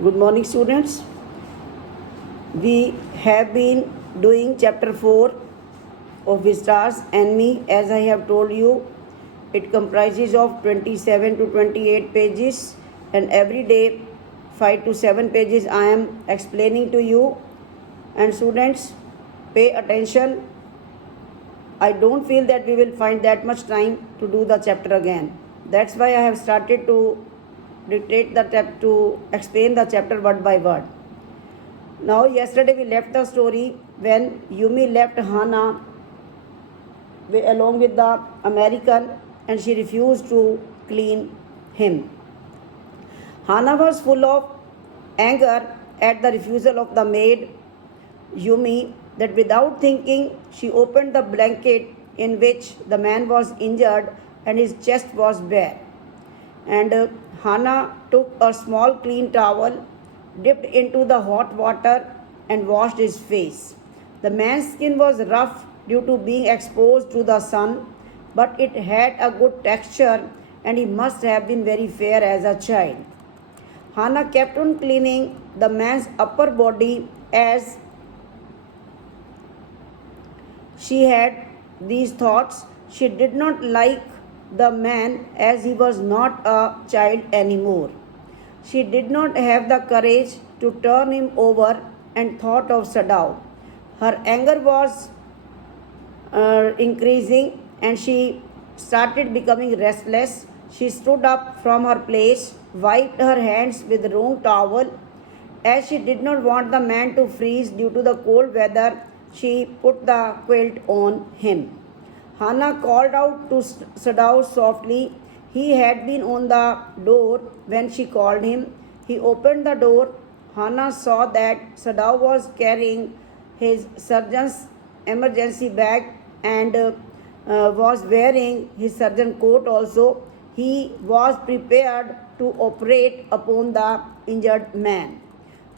Good morning, students. We have been doing chapter 4 of Vistas and Me. As I have told you, it comprises of 27 to 28 pages, and every day 5 to 7 pages I am explaining to you. And students, pay attention. I don't feel that we will find that much time to do the chapter again. That's why I have started to dictate the to explain the chapter word by word. Now, yesterday we left the story when Yumi left Hana along with the American, and she refused to clean him. Hana was full of anger at the refusal of the maid Yumi, that without thinking she opened the blanket in which the man was injured and his chest was bare. And Hana took a small clean towel, dipped into the hot water and washed his face. The man's skin was rough due to being exposed to the sun, but it had a good texture and he must have been very fair as a child. Hana kept on cleaning the man's upper body as she had these thoughts. She did not like the man as he was not a child anymore. She did not have the courage to turn him over and thought of Sadao. Her anger was increasing and she started becoming restless. She stood up from her place, wiped her hands with the wrong towel. As she did not want the man to freeze due to the cold weather, she put the quilt on him. Hana called out to Sadao softly. He had been on the door when she called him. He opened the door. Hana saw that Sadao was carrying his surgeon's emergency bag and was wearing his surgeon coat also. He was prepared to operate upon the injured man.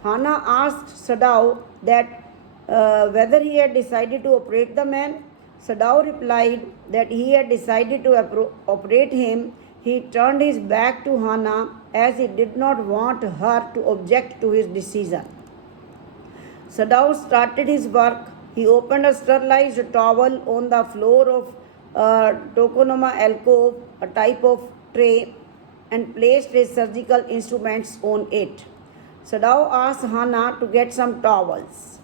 Hana asked Sadao that whether he had decided to operate the man. Sadao replied that he had decided to operate him. He turned his back to Hana as he did not want her to object to his decision. Sadao started his work. He opened a sterilized towel on the floor of Tokonoma alcove, a type of tray, and placed his surgical instruments on it. Sadao asked Hana to get some towels.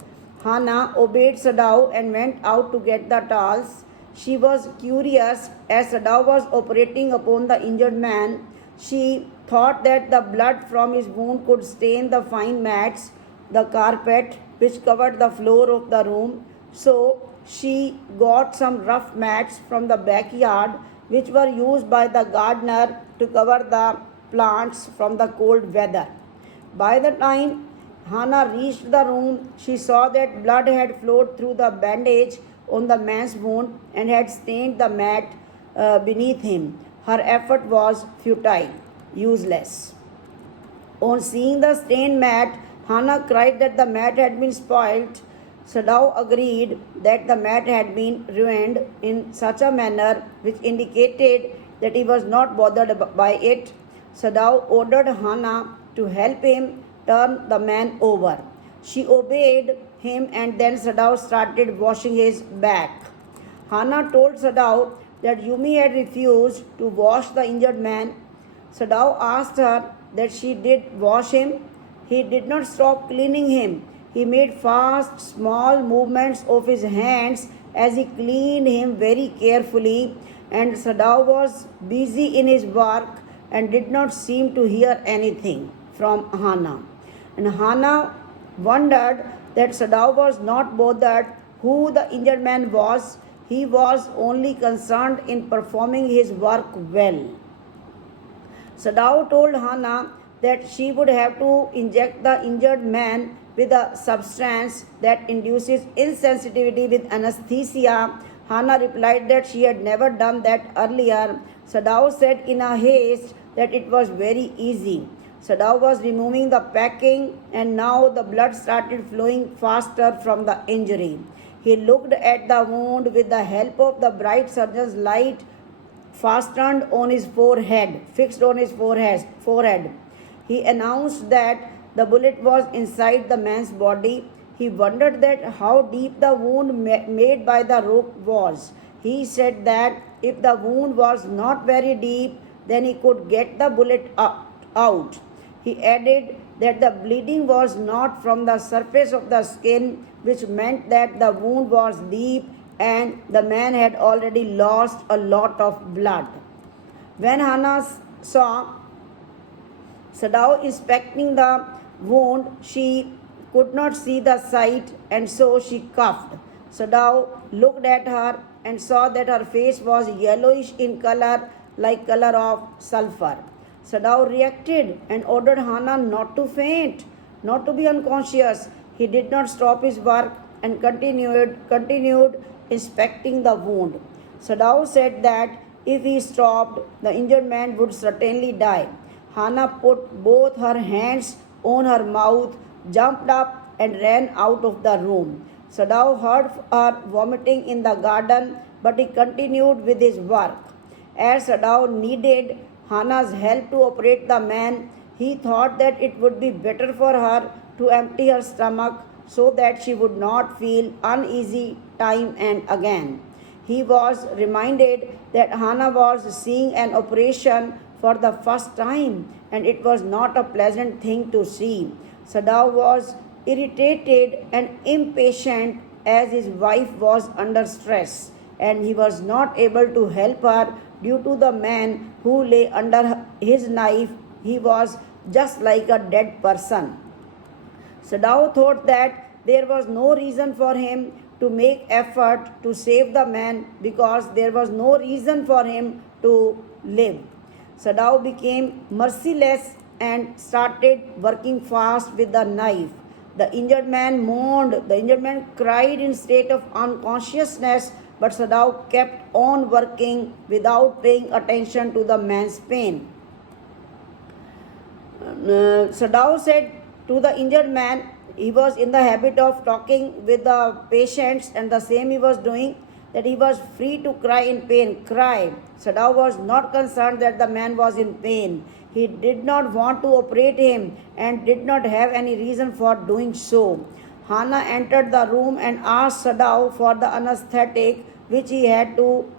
Hana obeyed Sadao and went out to get the towels. She was curious as Sadao was operating upon the injured man. She thought that the blood from his wound could stain the fine mats, the carpet which covered the floor of the room. So she got some rough mats from the backyard which were used by the gardener to cover the plants from the cold weather. By the time Hana reached the room, she saw that blood had flowed through the bandage on the man's wound and had stained the mat beneath him. Her effort was futile, useless. On seeing the stained mat, Hana cried that the mat had been spoilt. Sadao agreed that the mat had been ruined in such a manner which indicated that he was not bothered by it. Sadao ordered Hana to help him turn the man over. She obeyed him and then Sadao started washing his back. Hana told Sadao that Yumi had refused to wash the injured man. Sadao asked her that she did wash him. He did not stop cleaning him. He made fast, small movements of his hands as he cleaned him very carefully, and Sadao was busy in his work and did not seem to hear anything from Hana. And Hana wondered that Sadao was not bothered who the injured man was. He was only concerned in performing his work well. Sadao told Hana that she would have to inject the injured man with a substance that induces insensitivity with anesthesia. Hana replied that she had never done that earlier. Sadao said in a haste that it was very easy. Sadao was removing the packing and now the blood started flowing faster from the injury. He looked at the wound with the help of the bright surgeon's light fastened on his forehead, fixed on his forehead. He announced that The bullet was inside the man's body. He wondered that how deep the wound made by the rope was. He said that if the wound was not very deep, then he could get the bullet out. He added that the bleeding was not from the surface of the skin, which meant that the wound was deep and the man had already lost a lot of blood. When Hannah saw Sadao inspecting the wound, she could not see the sight and so she coughed. Sadao looked at her and saw that her face was yellowish in color, like color of sulfur. Sadao reacted and ordered Hannah not to faint, not to be unconscious. He did not stop his work and continued inspecting the wound. Sadao said that if he stopped, the injured man would certainly die. Hannah put both her hands on her mouth, jumped up, and ran out of the room. Sadao heard her vomiting in the garden, but he continued with his work. As Sadao needed Hannah's help to operate the man, he thought that it would be better for her to empty her stomach so that she would not feel uneasy time and again. He was reminded that Hannah was seeing an operation for the first time and it was not a pleasant thing to see. Sadao was irritated and impatient as his wife was under stress and he was not able to help her due to the man who lay under his knife. He was just like a dead person. Sadao thought that there was no reason for him to make effort to save the man because there was no reason for him to live. Sadao became merciless and started working fast with the knife. The injured man moaned. The injured man cried in state of unconsciousness, but Sadao kept on working without paying attention to the man's pain. Sadao said to the injured man, he was in the habit of talking with the patients and the same he was doing, that he was free to cry in pain. Cry. Sadao was not concerned that the man was in pain. He did not want to operate him and did not have any reason for doing so. Hannah entered the room and asked Sadao for the anesthetic which he had to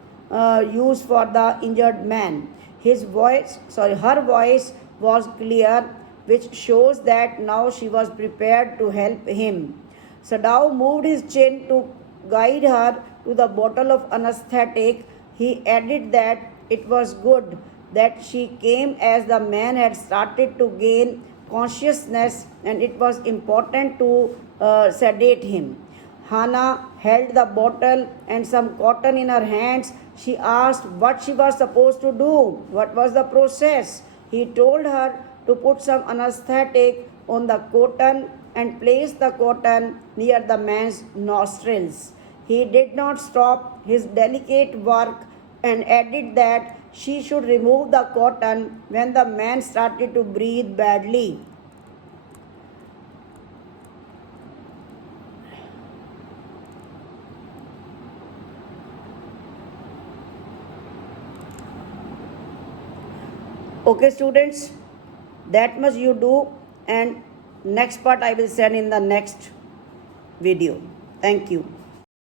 use for the injured man. Her voice was clear, which shows that now she was prepared to help him. Sadao moved his chin to guide her to the bottle of anesthetic. He added that it was good that she came as the man had started to gain consciousness and it was important to sedate him. Hannah held the bottle and some cotton in her hands. She asked what she was supposed to do. What was the process? He told her to put some anesthetic on the cotton and place the cotton near the man's nostrils. He did not stop his delicate work and added that she should remove the cotton when the man started to breathe badly. Okay, students, that much you do, and next part I will send in the next video. Thank you.